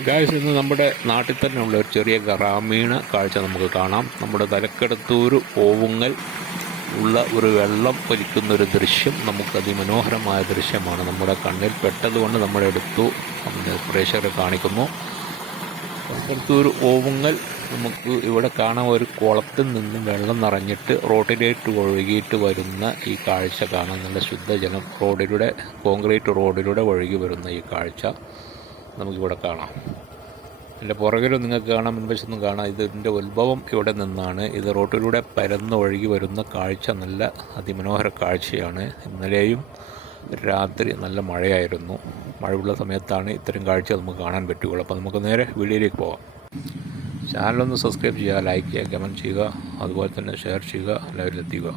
Guys, ഇന്ന് നമ്മുടെ നാട്ടിൽ തന്നെ ഉള്ള ഒരു ചെറിയ ഗ്രാമീണ കാഴ്ച നമുക്ക് കാണാം. നമ്മുടെ തലക്കെടുത്തൂർ ഓവുങ്ങൽ ഉള്ള ഒരു വെള്ളം ഒലിക്കുന്നൊരു ദൃശ്യം നമുക്ക് അതിമനോഹരമായ ദൃശ്യമാണ്. നമ്മുടെ കണ്ണിൽ പെട്ടതുകൊണ്ട് നമ്മളെടുത്തു പ്രേക്ഷകരെ കാണിക്കുന്നു. തലക്കെടുത്തൂർ ഓവുങ്ങൽ നമുക്ക് ഇവിടെ കാണാൻ ഒരു കുളത്തിൽ നിന്നും വെള്ളം നിറഞ്ഞിട്ട് റോഡിലേക്ക് ഒഴുകിയിട്ട് വരുന്ന ഈ കാഴ്ച കാണാൻ. നല്ല ശുദ്ധജലം റോഡിലൂടെ, കോൺക്രീറ്റ് റോഡിലൂടെ ഒഴുകി വരുന്ന ഈ കാഴ്ച നമുക്കിവിടെ കാണാം. എൻ്റെ പുറകിലും നിങ്ങൾക്ക് കാണാം, മുൻവശത്തും കാണാം. ഇതിൻ്റെ ഉത്ഭവം ഇവിടെ നിന്നാണ്. ഇത് റോഡിലൂടെ പരന്ന് ഒഴുകി വരുന്ന കാഴ്ച നല്ല അതിമനോഹര കാഴ്ചയാണ്. ഇന്നലെയും രാത്രി നല്ല മഴയായിരുന്നു. മഴയുള്ള സമയത്താണ് ഇത്തരം കാഴ്ച നമുക്ക് കാണാൻ പറ്റുകയുള്ളൂ. അപ്പോൾ നമുക്ക് നേരെ വീഡിയോയിലേക്ക് പോകാം. ചാനലൊന്ന് സബ്സ്ക്രൈബ് ചെയ്യുക, ലൈക്ക് ചെയ്യുക, കമൻറ്റ് ചെയ്യുക, അതുപോലെ തന്നെ ഷെയർ ചെയ്യുക, എല്ലാവരിലെത്തിക്കുക.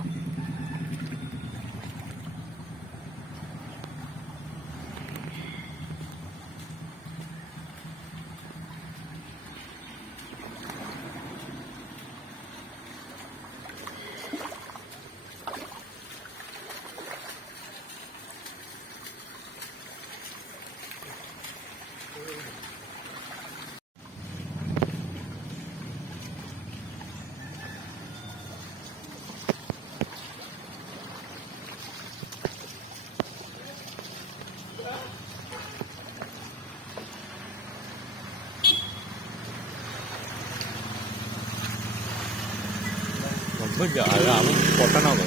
പൊട്ടനാണ്.